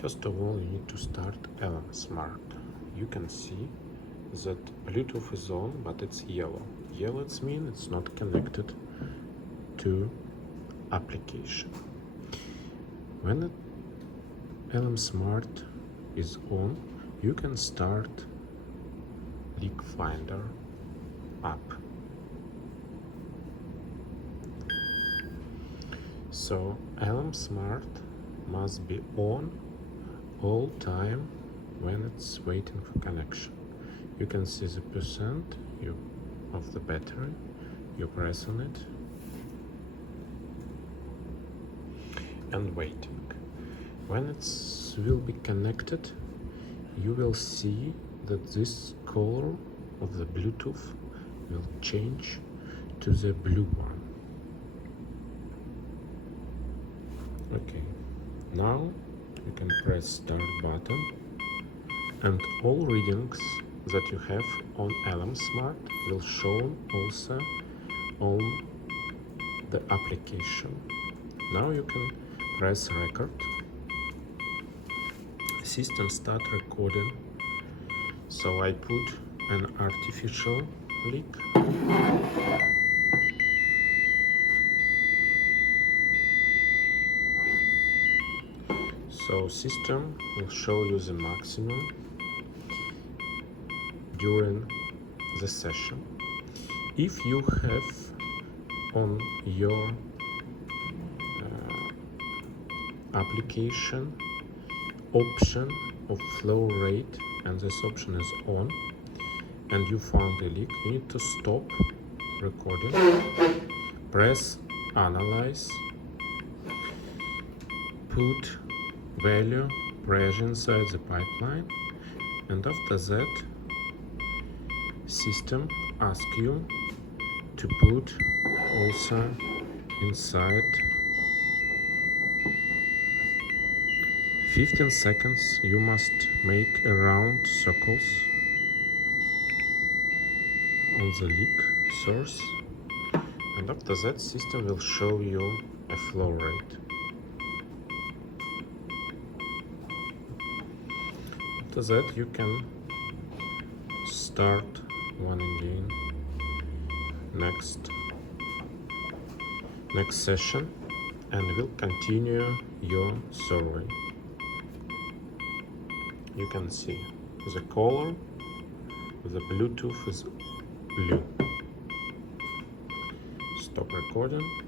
First of all, you need to start LM Smart. You can see that Bluetooth is on, but it's yellow. Yellow means it's not connected to application. When LM Smart is on, you can start LeakFinder app. So LM Smart must be on all time when it's waiting for connection. You can see the percent of the battery. You press on it and waiting. When it will be connected, you will see that this color of the Bluetooth will change to the blue one. Okay, now you can press start button and all readings that you have on LM Smart will show also on the application. Now you can press record. System start recording. So I put an artificial leak. So system will show you the maximum during the session. If you have on your application option of flow rate and this option is on and you found a leak, you need to stop recording, press analyze, put value pressure inside the pipeline, and after that system asks you to put also inside 15 seconds. You must make around circles on the leak source, and after that system will show you a flow rate. After that you can start one again, next session, and will continue your survey. You can see the color of the Bluetooth is blue. Stop recording.